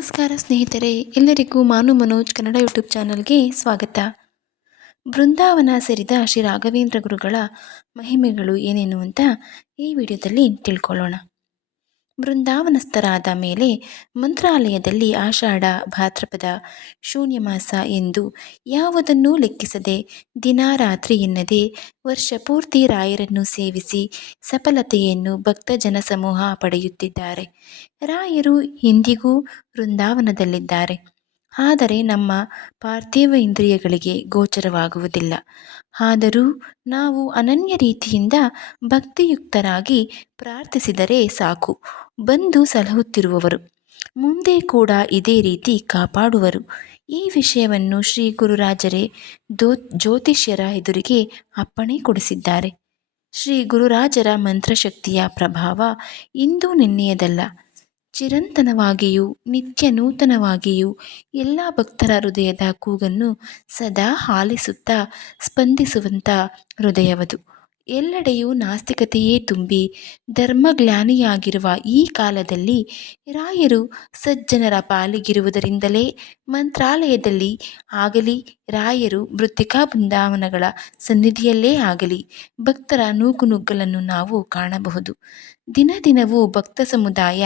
ನಮಸ್ಕಾರ ಸ್ನೇಹಿತರೆ, ಎಲ್ಲರಿಗೂ ಮಾನು ಮನೋಜ್ ಕನ್ನಡ ಯೂಟ್ಯೂಬ್ ಚಾನಲ್ಗೆ ಸ್ವಾಗತ. ಬೃಂದಾವನ ಸೇರಿದ ಶ್ರೀ ರಾಘವೇಂದ್ರ ಗುರುಗಳ ಮಹಿಮೆಗಳು ಏನೇನು ಅಂತ ಈ ವಿಡಿಯೋದಲ್ಲಿ ತಿಳ್ಕೊಳ್ಳೋಣ. ಬೃಂದಾವನಸ್ಥರಾದ ಮೇಲೆ ಮಂತ್ರಾಲಯದಲ್ಲಿ ಆಷಾಢ ಭಾದ್ರಪದ ಶೂನ್ಯ ಮಾಸ ಎಂದು ಯಾವುದನ್ನೂ ಲೆಕ್ಕಿಸದೆ ದಿನಾರಾತ್ರಿ ಎನ್ನದೆ ವರ್ಷ ಪೂರ್ತಿ ರಾಯರನ್ನು ಸೇವಿಸಿ ಸಫಲತೆಯನ್ನು ಭಕ್ತ ಜನಸಮೂಹ ಪಡೆಯುತ್ತಿದ್ದಾರೆ. ರಾಯರು ಇಂದಿಗೂ ಬೃಂದಾವನದಲ್ಲಿದ್ದಾರೆ ಆದರೆ ನಮ್ಮ ಪಾರ್ಥಿವ ಇಂದ್ರಿಯಗಳಿಗೆ ಗೋಚರವಾಗುವುದಿಲ್ಲ. ಆದರೂ ನಾವು ಅನನ್ಯ ರೀತಿಯಿಂದ ಭಕ್ತಿಯುಕ್ತರಾಗಿ ಪ್ರಾರ್ಥಿಸಿದರೆ ಸಾಕು. ಬಂದು ಸಲಹುತ್ತಿರುವವರು. ಮುಂದೆ ಕೂಡ ಇದೇ ರೀತಿ ಕಾಪಾಡುವರು. ಈ ವಿಷಯವನ್ನು ಶ್ರೀ ಗುರುರಾಜರೇ ದೋ ಜ್ಯೋತಿಷ್ಯರ ಎದುರಿಗೆ ಅಪ್ಪಣೆ ಕೊಡಿಸಿದ್ದಾರೆ. ಶ್ರೀ ಗುರುರಾಜರ ಮಂತ್ರಶಕ್ತಿಯ ಪ್ರಭಾವ ಇಂದು ನಿನ್ನೆಯದಲ್ಲ. ಚಿರಂತನವಾಗಿಯೂ, ನಿತ್ಯ ನೂತನವಾಗಿಯೂ ಎಲ್ಲ ಭಕ್ತರ ಹೃದಯದ ಕೂಗನ್ನು ಸದಾ ಹಾಲಿಸುತ್ತಾ ಸ್ಪಂದಿಸುವಂಥ ಹೃದಯವದು. ಎಲ್ಲೆಡೆಯೂ ನಾಸ್ತಿಕತೆಯೇ ತುಂಬಿ ಧರ್ಮಗ್ಲಾನಿಯಾಗಿರುವ ಈ ಕಾಲದಲ್ಲಿ ರಾಯರು ಸಜ್ಜನರ ಪಾಲಿಗಿರುವುದರಿಂದಲೇ ಮಂತ್ರಾಲಯದಲ್ಲಿ ಆಗಲಿ, ರಾಯರು ಮೃತ್ತಿಕಾ ಬೃಂದಾವನಗಳ ಸನ್ನಿಧಿಯಲ್ಲೇ ಆಗಲಿ ಭಕ್ತರ ನೂಕುನುಗ್ಗಲನ್ನು ನಾವು ಕಾಣಬಹುದು. ದಿನ ದಿನವೂ ಭಕ್ತ ಸಮುದಾಯ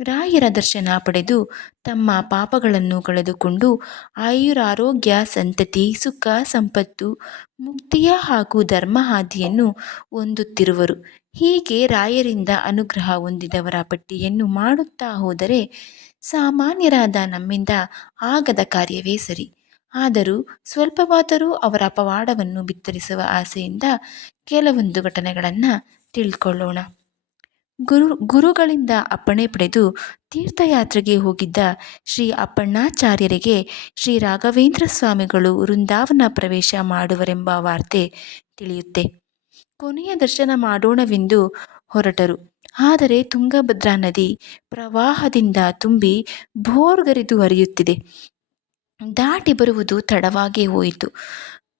ರಾಯರ ದರ್ಶನ ಪಡೆದು ತಮ್ಮ ಪಾಪಗಳನ್ನು ಕಳೆದುಕೊಂಡು ಆಯುರಾರೋಗ್ಯ, ಸಂತತಿ, ಸುಖ, ಸಂಪತ್ತು, ಮುಕ್ತಿಯ ಹಾಗೂ ಧರ್ಮ ಹಾದಿಯನ್ನು ಹೊಂದುತ್ತಿರುವರು. ಹೀಗೆ ರಾಯರಿಂದ ಅನುಗ್ರಹ ಹೊಂದಿದವರ ಪಟ್ಟಿಯನ್ನು ಮಾಡುತ್ತಾ ಹೋದರೆ ಸಾಮಾನ್ಯರಾದ ನಮ್ಮಿಂದ ಆಗದ ಕಾರ್ಯವೇ ಸರಿ. ಆದರೂ ಸ್ವಲ್ಪವಾದರೂ ಅವರ ಪವಾಡವನ್ನು ಬಿತ್ತರಿಸುವ ಆಸೆಯಿಂದ ಕೆಲವೊಂದು ಘಟನೆಗಳನ್ನು ತಿಳ್ಕೊಳ್ಳೋಣ. ಗುರು, ಗುರುಗಳಿಂದ ಅಪ್ಪಣೆ ಪಡೆದು ತೀರ್ಥಯಾತ್ರೆಗೆ ಹೋಗಿದ್ದ ಶ್ರೀ ಅಪ್ಪಣ್ಣಾಚಾರ್ಯರಿಗೆ ಶ್ರೀ ರಾಘವೇಂದ್ರ ಸ್ವಾಮಿಗಳು ವೃಂದಾವನ ಪ್ರವೇಶ ಮಾಡುವರೆಂಬ ವಾರ್ತೆ ತಿಳಿಯುತ್ತೆ. ಕೊನೆಯ ದರ್ಶನ ಮಾಡೋಣವೆಂದು ಹೊರಟರು. ಆದರೆ ತುಂಗಭದ್ರಾ ನದಿ ಪ್ರವಾಹದಿಂದ ತುಂಬಿ ಭೋರ್ಗರಿದು ಹರಿಯುತ್ತಿದೆ. ದಾಟಿ ಬರುವುದು ತಡವಾಗಿ ಹೋಯಿತು.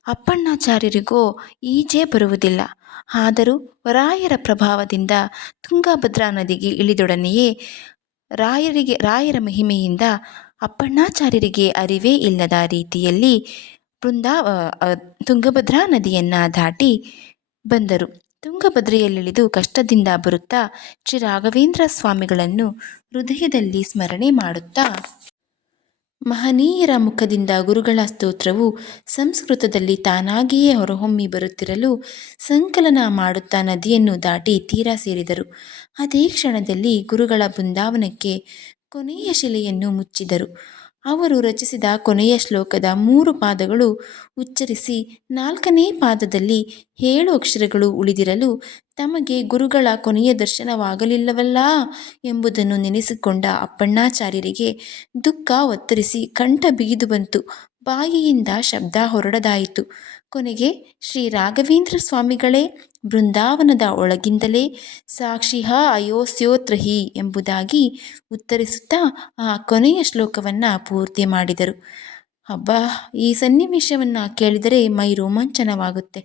ಅಪ್ಪಣ್ಣಾಚಾರ್ಯರಿಗೋ ಈಜೆ ಬರುವುದಿಲ್ಲ. ಆದರೂ ರಾಯರ ಪ್ರಭಾವದಿಂದ ತುಂಗಭದ್ರಾ ನದಿಗೆ ಇಳಿದೊಡನೆಯೇ ರಾಯರಿಗೆ, ರಾಯರ ಮಹಿಮೆಯಿಂದ ಅಪ್ಪಣ್ಣಾಚಾರ್ಯರಿಗೆ ಅರಿವೇ ಇಲ್ಲದ ರೀತಿಯಲ್ಲಿ ಬೃಂದಾವ ತುಂಗಭದ್ರಾ ನದಿಯನ್ನು ದಾಟಿ ಬಂದರು. ತುಂಗಭದ್ರೆಯಲ್ಲಿಳಿದು ಕಷ್ಟದಿಂದ ಬರುತ್ತಾ ಶ್ರೀ ರಾಘವೇಂದ್ರ ಸ್ವಾಮಿಗಳನ್ನು ಹೃದಯದಲ್ಲಿ ಸ್ಮರಣೆ ಮಾಡುತ್ತಾ ಮಹನೀಯರ ಮುಖದಿಂದ ಗುರುಗಳ ಸ್ತೋತ್ರವು ಸಂಸ್ಕೃತದಲ್ಲಿ ತಾನಾಗಿಯೇ ಹೊರಹೊಮ್ಮಿ ಬರುತ್ತಿರಲು ಸಂಕಲನ ಮಾಡುತ್ತಾ ನದಿಯನ್ನು ದಾಟಿ ತೀರ ಸೇರಿದರು. ಅದೇ ಕ್ಷಣದಲ್ಲಿ ಗುರುಗಳ ಬೃಂದಾವನಕ್ಕೆ ಕೊನೆಯ ಶಿಲೆಯನ್ನು ಮುಚ್ಚಿದರು. ಅವರು ರಚಿಸಿದ ಕೊನೆಯ ಶ್ಲೋಕದ ಮೂರು ಪಾದಗಳು ಉಚ್ಚರಿಸಿ ನಾಲ್ಕನೇ ಪಾದದಲ್ಲಿ ಏಳು ಅಕ್ಷರಗಳು ಉಳಿದಿರಲು ತಮಗೆ ಗುರುಗಳ ಕೊನೆಯ ದರ್ಶನವಾಗಲಿಲ್ಲವಲ್ಲ ಎಂಬುದನ್ನು ನೆನೆಸಿಕೊಂಡ ಅಪ್ಪಣ್ಣಾಚಾರ್ಯರಿಗೆ ದುಃಖ ಒತ್ತರಿಸಿ ಕಂಠ ಬಿಗಿದು ಬಂತು. ಬಾಯಿಯಿಂದ ಶಬ್ದ ಹೊರಡದಾಯಿತು. ಕೊನೆಗೆ ಶ್ರೀ ರಾಘವೇಂದ್ರ ಸ್ವಾಮಿಗಳೇ ಬೃಂದಾವನದ ಒಳಗಿಂದಲೇ ಸಾಕ್ಷಿಹ ಅಯೋಸ್ಯೋತ್ರಹಿ ಎಂಬುದಾಗಿ ಉತ್ತರಿಸುತ್ತಾ ಆ ಕೊನೆಯ ಶ್ಲೋಕವನ್ನು ಪೂರ್ತಿ ಮಾಡಿದರು. ಅಬ್ಬಾ ಈ ಸನ್ನಿವೇಶವನ್ನು ಕೇಳಿದರೆ ಮೈ ರೋಮಾಂಚನವಾಗುತ್ತೆ.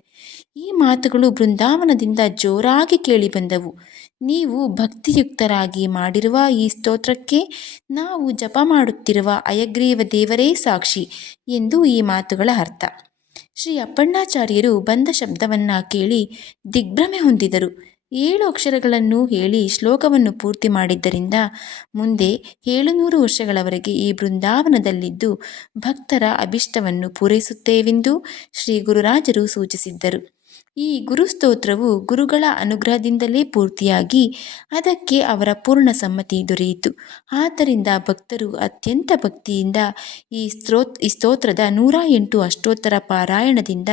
ಈ ಮಾತುಗಳು ಬೃಂದಾವನದಿಂದ ಜೋರಾಗಿ ಕೇಳಿಬಂದವು ನೀವು ಭಕ್ತಿಯುಕ್ತರಾಗಿ ಮಾಡಿರುವ ಈ ಸ್ತೋತ್ರಕ್ಕೆ ನಾವು ಜಪ ಮಾಡುತ್ತಿರುವ ಅಯಗ್ರೀವ ದೇವರೇ ಸಾಕ್ಷಿ ಎಂದು ಈ ಮಾತುಗಳ ಅರ್ಥ. ಶ್ರೀ ಅಪ್ಪಣ್ಣಾಚಾರ್ಯರು ಬಂದ ಶಬ್ದವನ್ನ ಕೇಳಿ ದಿಗ್ಭ್ರಮೆ ಹೊಂದಿದರು. ಏಳು ಅಕ್ಷರಗಳನ್ನು ಹೇಳಿ ಶ್ಲೋಕವನ್ನು ಪೂರ್ತಿ ಮಾಡಿದ್ದರಿಂದ ಮುಂದೆ ಏಳುನೂರು ವರ್ಷಗಳವರೆಗೆ ಈ ಬೃಂದಾವನದಲ್ಲಿದ್ದು ಭಕ್ತರ ಅಭಿಷ್ಟವನ್ನು ಪೂರೈಸುತ್ತೇವೆಂದು ಶ್ರೀ ಗುರುರಾಜರು ಸೂಚಿಸಿದ್ದರು. ಈ ಗುರುಸ್ತೋತ್ರವು ಗುರುಗಳ ಅನುಗ್ರಹದಿಂದಲೇ ಪೂರ್ತಿಯಾಗಿ ಅದಕ್ಕೆ ಅವರ ಪೂರ್ಣ ಸಮ್ಮತಿ ದೊರೆಯಿತು. ಆದ್ದರಿಂದ ಭಕ್ತರು ಅತ್ಯಂತ ಭಕ್ತಿಯಿಂದ ಈ ಸ್ತೋತ್ ಈ ಸ್ತೋತ್ರದ ನೂರ ಎಂಟು ಅಷ್ಟೋತ್ತರ ಪಾರಾಯಣದಿಂದ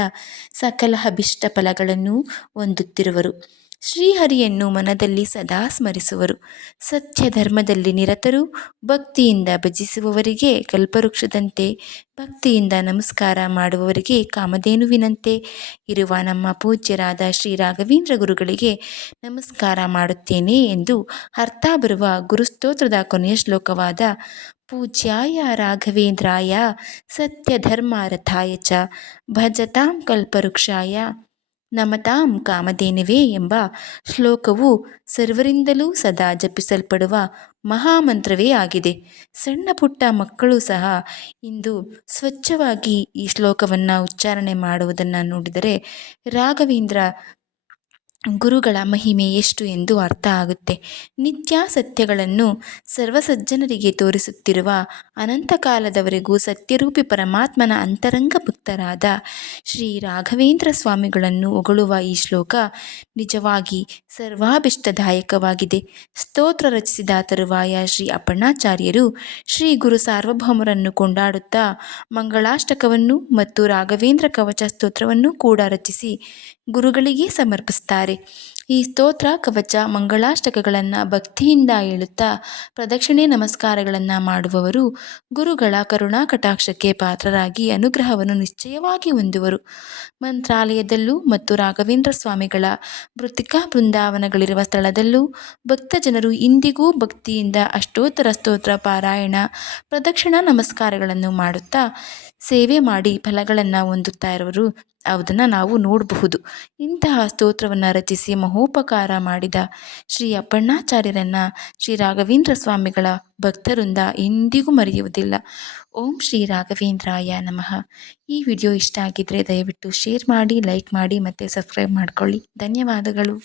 ಸಕಲ ಅಭಿಷ್ಟ ಫಲಗಳನ್ನು ಹೊಂದುತ್ತಿರುವರು. ಶ್ರೀಹರಿಯನ್ನು ಮನದಲ್ಲಿ ಸದಾ ಸ್ಮರಿಸುವರು. ಸತ್ಯ ಧರ್ಮದಲ್ಲಿ ನಿರತರು, ಭಕ್ತಿಯಿಂದ ಭಜಿಸುವವರಿಗೆ ಕಲ್ಪವೃಕ್ಷದಂತೆ, ಭಕ್ತಿಯಿಂದ ನಮಸ್ಕಾರ ಮಾಡುವವರಿಗೆ ಕಾಮಧೇನುವಿನಂತೆ. ಇರುವ ನಮ್ಮ ಪೂಜ್ಯರಾದ ಶ್ರೀ ರಾಘವೇಂದ್ರ ಗುರುಗಳಿಗೆ ನಮಸ್ಕಾರ ಮಾಡುತ್ತೇನೆ ಎಂದು ಅರ್ಥ ಬರುವ ಗುರುಸ್ತೋತ್ರದ ಕೊನೆಯ ಶ್ಲೋಕವಾದ ಪೂಜ್ಯಾಯ ರಾಘವೇಂದ್ರಾಯ ಸತ್ಯ ಸತ್ಯಧರ್ಮಾರಥಾಯ ಚ ಭಜತಾಂ ಕಲ್ಪವೃಕ್ಷಾಯ. ನಮತಾಂ ಕಾಮಧೇನವೇ ಎಂಬ ಶ್ಲೋಕವು ಸರ್ವರಿಂದಲೂ ಸದಾ ಜಪಿಸಲ್ಪಡುವ ಮಹಾಮಂತ್ರವೇ ಆಗಿದೆ. ಸಣ್ಣ ಪುಟ್ಟ ಮಕ್ಕಳು ಸಹ ಇಂದು ಸ್ವಚ್ಛವಾಗಿ ಈ ಶ್ಲೋಕವನ್ನು ಉಚ್ಚಾರಣೆ ಮಾಡುವುದನ್ನು ನೋಡಿದರೆ ರಾಘವೇಂದ್ರ ಗುರುಗಳ ಮಹಿಮೆ ಎಷ್ಟು ಎಂದು ಅರ್ಥ ಆಗುತ್ತೆ. ನಿತ್ಯಾಸತ್ಯಗಳನ್ನು ಸರ್ವಸಜ್ಜನರಿಗೆ ತೋರಿಸುತ್ತಿರುವ ಅನಂತ ಕಾಲದವರೆಗೂ ಸತ್ಯರೂಪಿ ಪರಮಾತ್ಮನ ಅಂತರಂಗ ಭಕ್ತರಾದ ಶ್ರೀ ರಾಘವೇಂದ್ರ ಸ್ವಾಮಿಗಳನ್ನು ಹೊಗಳುವ ಈ ಶ್ಲೋಕ ನಿಜವಾಗಿ ಸರ್ವಾಭಿಷ್ಟದಾಯಕವಾಗಿದೆ. ಸ್ತೋತ್ರ ರಚಿಸಿದ ತರುವಾಯ ಶ್ರೀ ಅಪ್ಪಣ್ಣಾಚಾರ್ಯರು ಶ್ರೀ ಗುರು ಸಾರ್ವಭೌಮರನ್ನು ಕೊಂಡಾಡುತ್ತಾ ಮಂಗಳಾಷ್ಟಕವನ್ನು ಮತ್ತು ರಾಘವೇಂದ್ರ ಕವಚ ಸ್ತೋತ್ರವನ್ನು ಕೂಡ ರಚಿಸಿ ಗುರುಗಳಿಗೆ ಸಮರ್ಪಿಸ್ತಾರೆ ಈ ಸ್ತೋತ್ರ, ಕವಚ, ಮಂಗಳಾಷ್ಟಕಗಳನ್ನು ಭಕ್ತಿಯಿಂದ ಹೇಳುತ್ತಾ ಪ್ರದಕ್ಷಿಣೆ ನಮಸ್ಕಾರಗಳನ್ನು ಮಾಡುವವರು ಗುರುಗಳ ಕರುಣಾ ಕಟಾಕ್ಷಕ್ಕೆ ಪಾತ್ರರಾಗಿ ಅನುಗ್ರಹವನ್ನು ನಿಶ್ಚಯವಾಗಿ ಹೊಂದುವರು. ಮಂತ್ರಾಲಯದಲ್ಲೂ ಮತ್ತು ರಾಘವೇಂದ್ರ ಸ್ವಾಮಿಗಳ ಮೃತಿಕಾ ಬೃಂದಾವನಗಳಿರುವ ಸ್ಥಳದಲ್ಲೂ ಭಕ್ತ ಜನರು ಇಂದಿಗೂ ಭಕ್ತಿಯಿಂದ ಅಷ್ಟೋತ್ತರ ಸ್ತೋತ್ರ ಪಾರಾಯಣ, ಪ್ರದಕ್ಷಿಣಾ ನಮಸ್ಕಾರಗಳನ್ನು ಮಾಡುತ್ತಾ ಸೇವೆ ಮಾಡಿ ಫಲಗಳನ್ನು ಹೊಂದುತ್ತಾ ಇರೋರು ಅದನ್ನು ನಾವು ನೋಡಬಹುದು. ಇಂತಹ ಸ್ತೋತ್ರವನ್ನು ರಚಿಸಿ ಮಹೋಪಕಾರ ಮಾಡಿದ ಶ್ರೀ ಅಪ್ಪಣ್ಣಾಚಾರ್ಯರನ್ನು ಶ್ರೀ ರಾಘವೇಂದ್ರ ಸ್ವಾಮಿಗಳ ಭಕ್ತರಿಂದ ಎಂದಿಗೂ ಮರೆಯುವುದಿಲ್ಲ. ಓಂ ಶ್ರೀ ರಾಘವೇಂದ್ರಾಯ ನಮಃ. ಈ ವಿಡಿಯೋ ಇಷ್ಟ ಆಗಿದ್ದರೆ ದಯವಿಟ್ಟು ಶೇರ್ ಮಾಡಿ, ಲೈಕ್ ಮಾಡಿ ಮತ್ತು ಸಬ್ಸ್ಕ್ರೈಬ್ ಮಾಡಿಕೊಳ್ಳಿ. ಧನ್ಯವಾದಗಳು.